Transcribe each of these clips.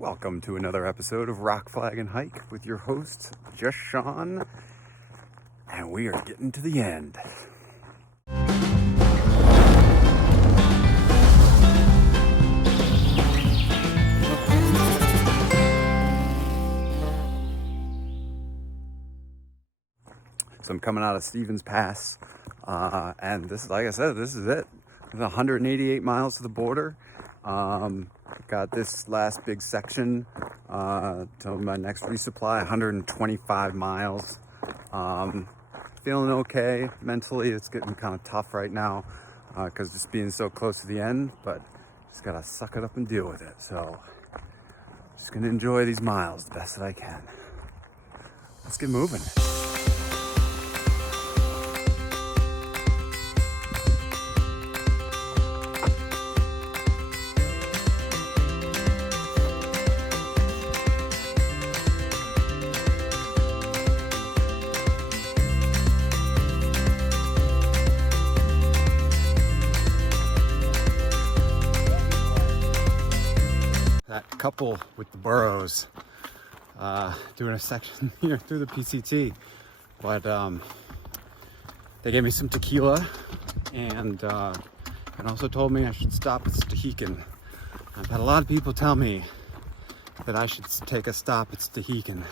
Welcome to another episode of Rock Flag and Hike with your host, Just Sean, and we are getting to the end. So I'm coming out of Stevens Pass, and this, like I said, this is it. It's 188 miles to the border. Got this last big section till my next resupply, 125 miles. Feeling okay mentally. It's getting kind of tough right now because just being so close to the end, but just gotta suck it up and deal with it. So just gonna enjoy these miles the best that I can. Let's get moving. That couple with the burros doing a section here through the PCT, but they gave me some tequila and also told me I should stop at Stehekin. I've had a lot of people tell me that I should take a stop at Stehekin.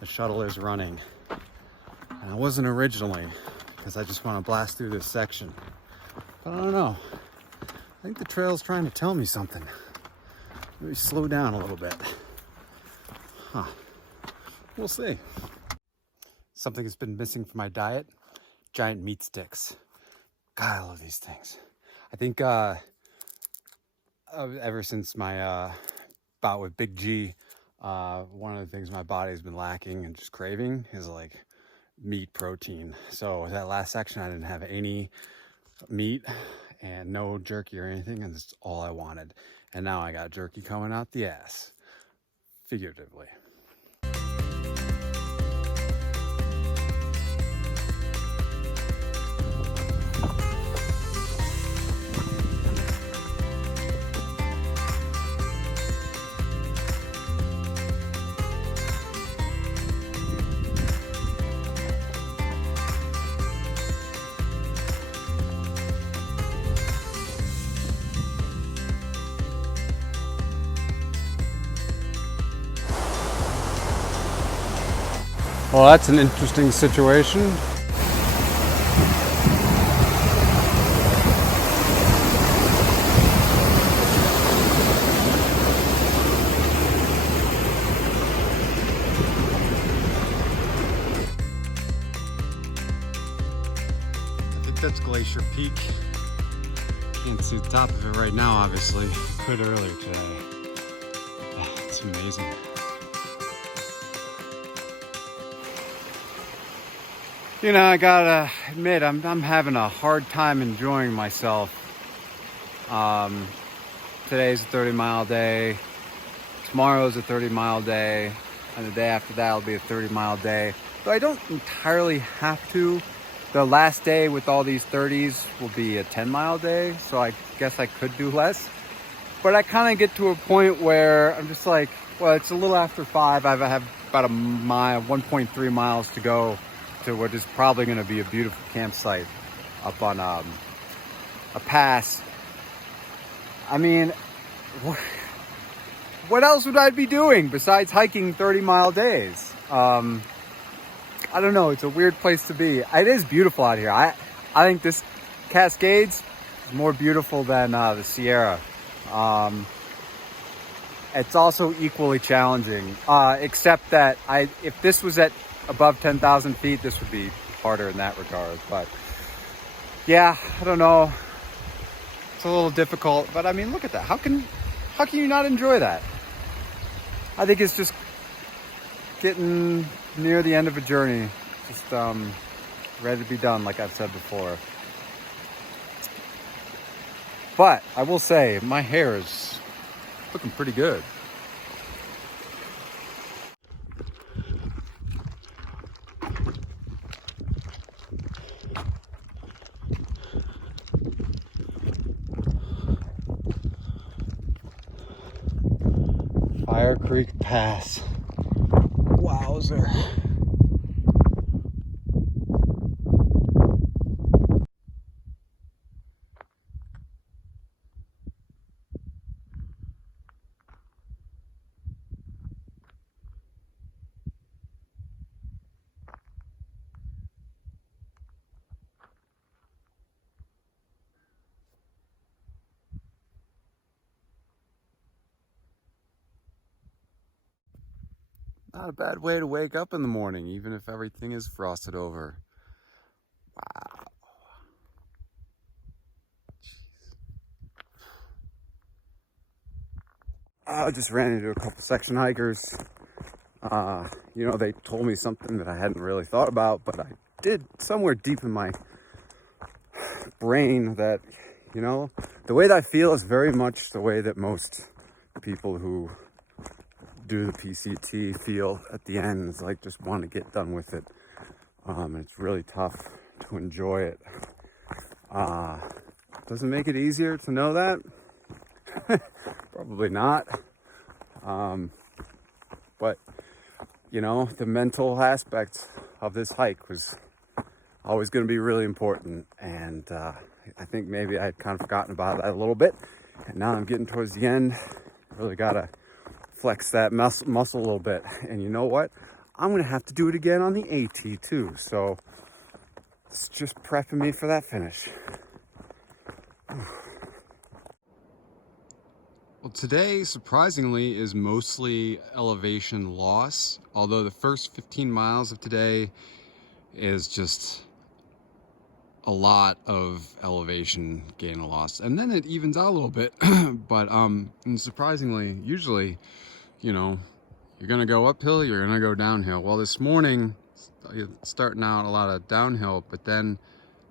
The shuttle is running, and I wasn't originally because I just want to blast through this section, but I don't know. I think the trail's trying to tell me something. Maybe slow down a little bit. Huh. We'll see. Something that's been missing from my diet, giant meat sticks. God, I love these things. I think ever since my bout with Big G, one of the things my body's been lacking and just craving is like meat protein. So that last section, I didn't have any meat and no jerky or anything, and that's all I wanted. And now I got jerky coming out the ass, figuratively. Well, that's an interesting situation. I think that's Glacier Peak. Can't see the top of it right now, obviously. Could earlier today. Oh, it's amazing. You know, I gotta admit, I'm having a hard time enjoying myself. Today's a 30-mile day. Tomorrow's a 30-mile day. And the day after that will be a 30-mile day. So I don't entirely have to. The last day with all these 30s will be a 10-mile day. So I guess I could do less. But I kind of get to a point where I'm just like, well, it's a little after 5. I have about a mile, 1.3 miles to go to what is probably going to be a beautiful campsite up on a pass. I mean, what else would I be doing besides hiking 30-mile days? I don't know. It's a weird place to be. It is beautiful out here. I think this Cascades is more beautiful than the Sierra. It's also equally challenging, except that if this was at above 10,000 feet, this would be harder in that regard. But yeah, I don't know. It's a little difficult, but I mean, look at that. How can you not enjoy that? I think it's just getting near the end of a journey. Just ready to be done, like I've said before. But I will say, my hair is looking pretty good. Fire Creek Pass. Wowzer. Not a bad way to wake up in the morning, even if everything is frosted over. Wow. I just ran into a couple section hikers. You know, they told me something that I hadn't really thought about, but I did somewhere deep in my brain that, you know, the way that I feel is very much the way that most people who do the PCT feel at the end. It's like just want to get done with it. It's really tough to enjoy it. Doesn't make it easier to know that. Probably not. But you know, the mental aspect of this hike was always going to be really important, and I think maybe I had kind of forgotten about that a little bit, and now I'm getting towards the end. Really gotta flex that muscle a little bit, and you know what? I'm gonna have to do it again on the AT too, so it's just prepping me for that finish. Well, today, surprisingly, is mostly elevation loss, although the first 15 miles of today is just a lot of elevation gain and loss, and then it evens out a little bit. But and surprisingly, usually, you know, you're gonna go uphill, you're gonna go downhill. Well, this morning, starting out a lot of downhill, but then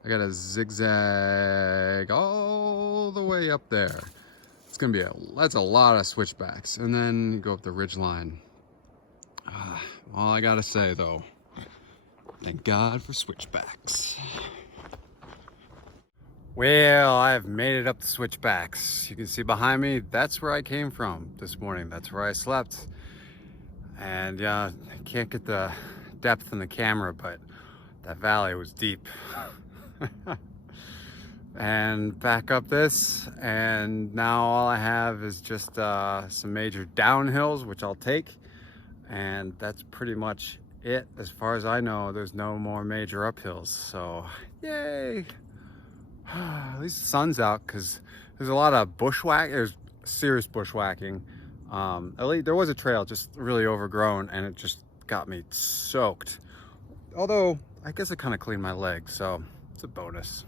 I got a zigzag all the way up there. It's gonna be that's a lot of switchbacks, and then you go up the ridge line. All I gotta say though, thank God for switchbacks. Well, I've made it up the switchbacks. You can see behind me, that's where I came from this morning. That's where I slept. And yeah, I can't get the depth in the camera, but that valley was deep. And back up this, and now all I have is just some major downhills, which I'll take, and that's pretty much it. As far as I know, there's no more major uphills, so yay. At least the sun's out, because there's a lot of bushwhack. There's serious bushwhacking. At least there was a trail just really overgrown, and it just got me soaked, although I guess I kind of cleaned my legs, so it's a bonus.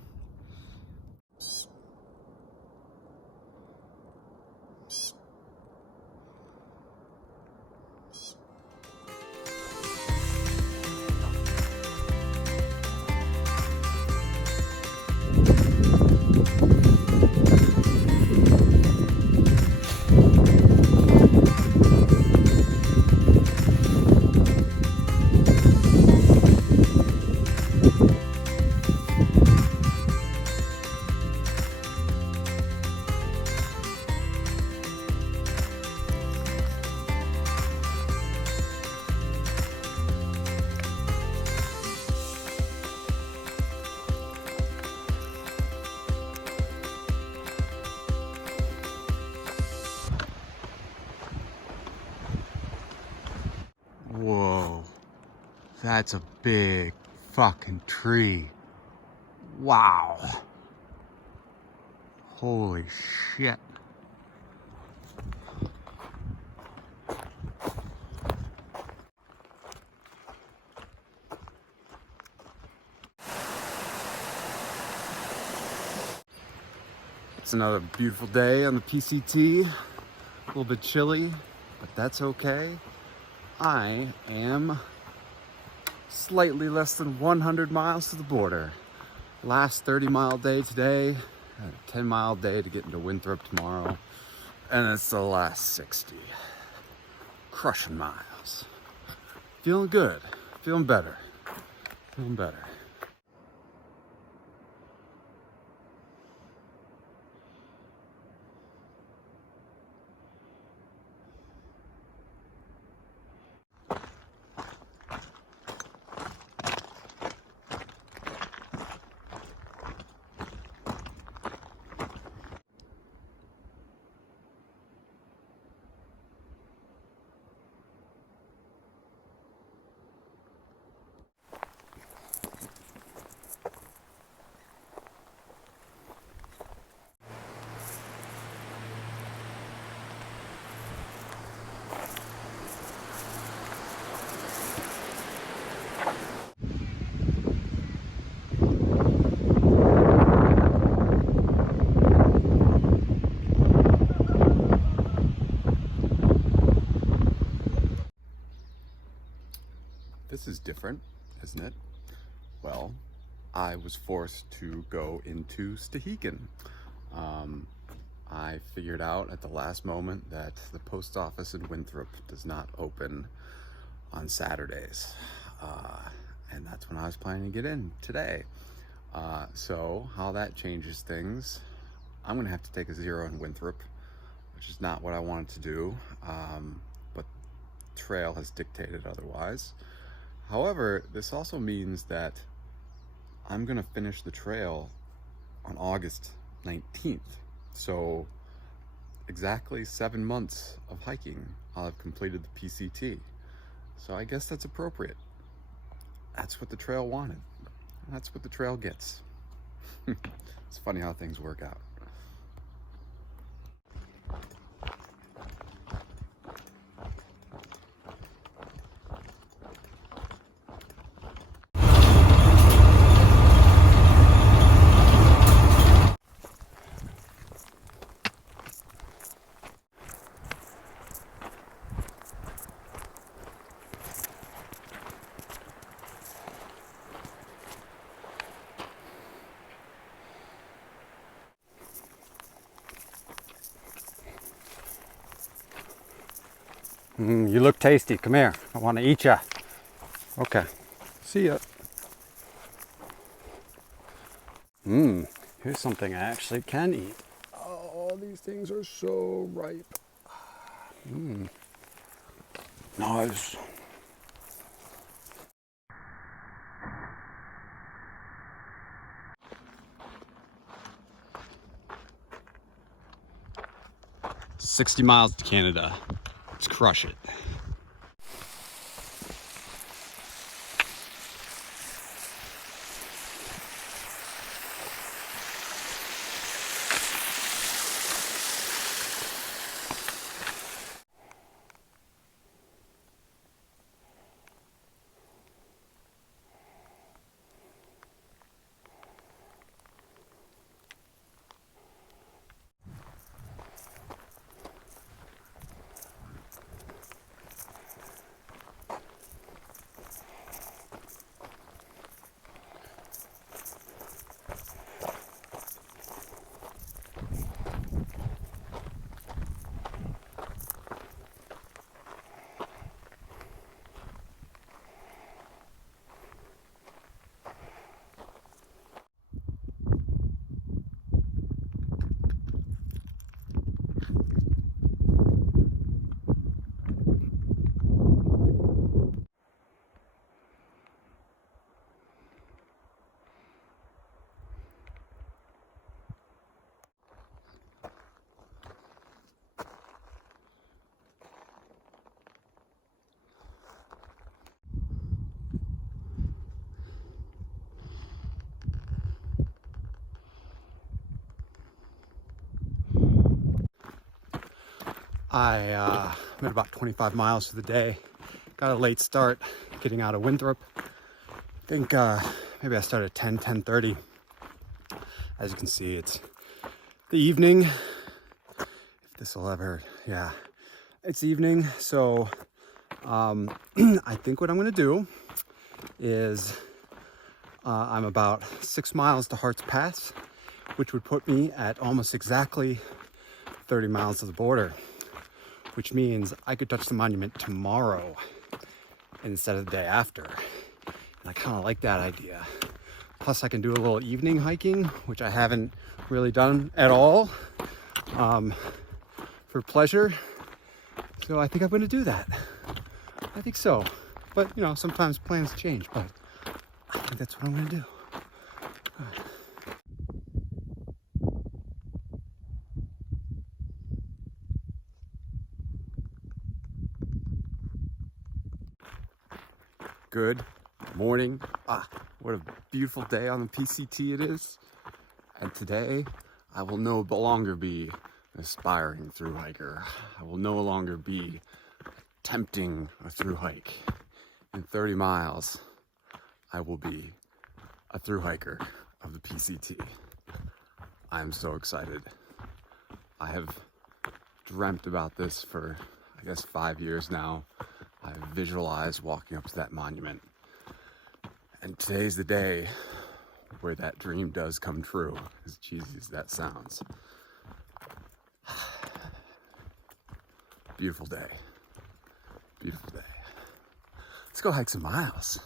Whoa, that's a big fucking tree. Wow. Holy shit. It's another beautiful day on the PCT. A little bit chilly, but that's okay. I am slightly less than 100 miles to the border. Last 30-mile day today, a 10-mile day to get into Winthrop tomorrow, and it's the last 60. Crushing miles. Feeling good, feeling better, feeling better. this is different, isn't it? Well, I was forced to go into Stehekin. I figured out at the last moment that the post office in Winthrop does not open on Saturdays. And that's when I was planning to get in today. So how that changes things, I'm gonna have to take a 0 in Winthrop, which is not what I wanted to do, but trail has dictated otherwise. However, this also means that I'm gonna finish the trail on August 19th. So exactly 7 months of hiking, I'll have completed the PCT. So I guess that's appropriate. That's what the trail wanted. That's what the trail gets. It's funny how things work out. You look tasty. Come here. I want to eat ya. Okay. See ya. Here's something I actually can eat. Oh, these things are so ripe. Nice. $60 miles to Canada. Let's crush it. I'm at about 25 miles for the day. Got a late start getting out of Winthrop. I think maybe I started at 10:30. As you can see, it's the evening. If this will ever, yeah, it's evening. So I think what I'm gonna do is I'm about 6 miles to Hart's Pass, which would put me at almost exactly 30 miles to the border, which means I could touch the monument tomorrow instead of the day after. And I kind of like that idea. Plus I can do a little evening hiking, which I haven't really done at all, for pleasure. So I think I'm gonna do that. I think so. But you know, sometimes plans change, but I think that's what I'm gonna do. Good morning. What a beautiful day on the PCT it is. And today I will no longer be an aspiring thru hiker. I will no longer be attempting a thru hike. In 30 miles, I will be a thru hiker of the PCT. I'm so excited. I have dreamt about this for, I guess, 5 years now. I've visualized walking up to that monument And today's the day where that dream does come true, as cheesy as that sounds. Beautiful day. Beautiful day. Let's go hike some miles.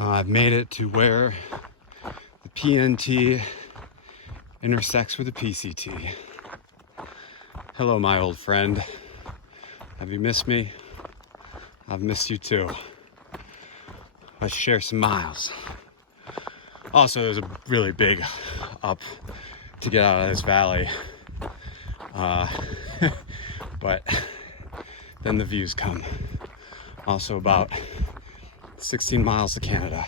I've made it to where the PNT intersects with the PCT. Hello, my old friend. Have you missed me? I've missed you too. Let's share some miles. Also, there's a really big up to get out of this valley. But then the views come. Also about 16 miles to Canada.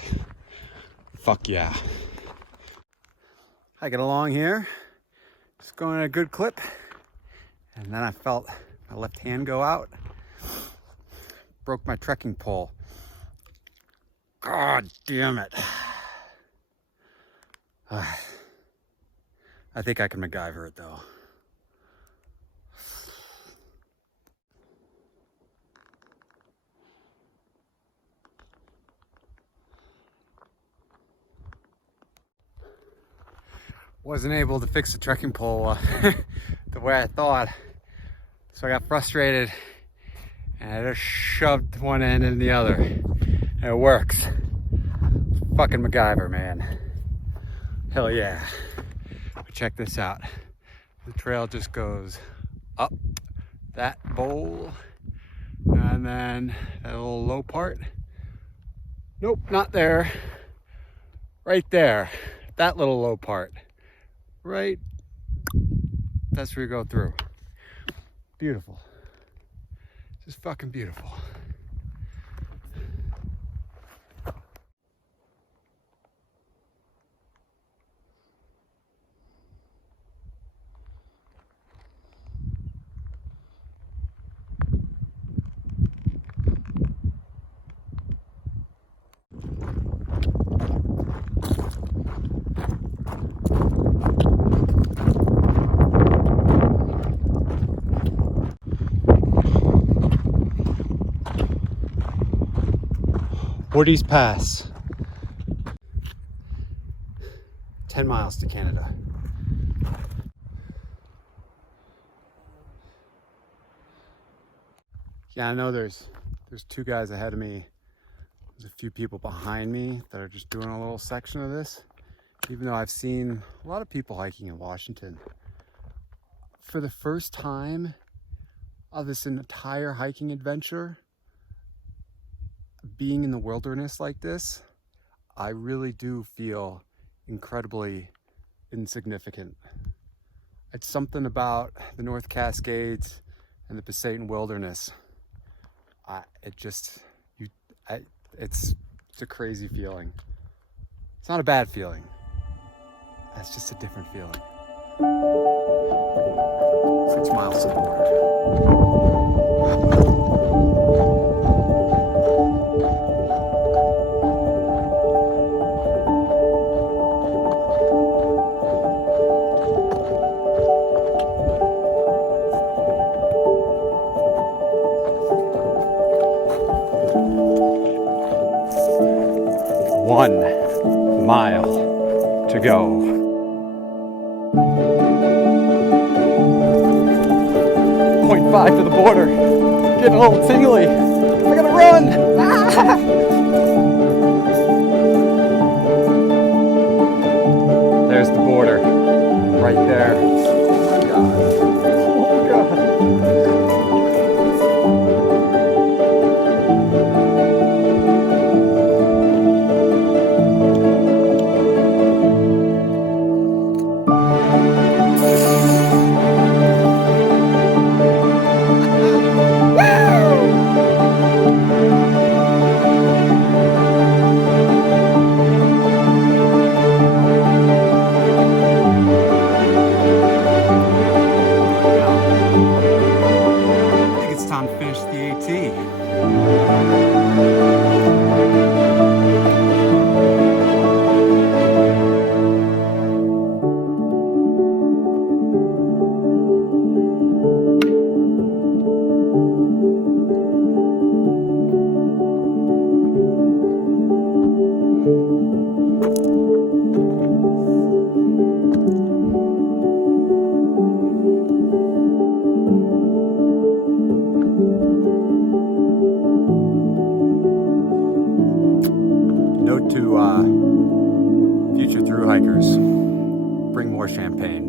Fuck yeah. Hiking along here, just going at a good clip. And then I felt my left hand go out. Broke my trekking pole. God damn it. I think I can MacGyver it though. Wasn't able to fix the trekking pole the way I thought, so I got frustrated and I just shoved one end in the other, and it works. Fucking MacGyver, man. Hell yeah. But check this out. The trail just goes up that bowl and then that little low part. Nope, not there. Right there. That little low part. Right, that's where you go through. Beautiful. Just fucking beautiful. Hoodie's Pass. 10 miles to Canada. Yeah, I know there's two guys ahead of me. There's a few people behind me that are just doing a little section of this. Even though I've seen a lot of people hiking in Washington. For the first time of this entire hiking adventure, being in the wilderness like this, I really do feel incredibly insignificant. It's something about the North Cascades and the Pasayten Wilderness. It's a crazy feeling. It's not a bad feeling. It's just a different feeling. 6 miles to the border. One mile to go. 5 to the border. Getting a little tingly. I gotta run! Ah! There's the border, right there. Oh my God. Oh God. Note to future thru hikers, bring more champagne.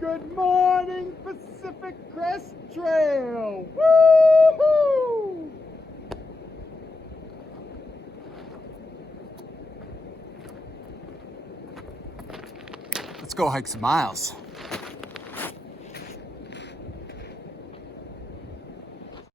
Good morning, Pacific Crest Trail! Woo-hoo! Let's go hike some miles.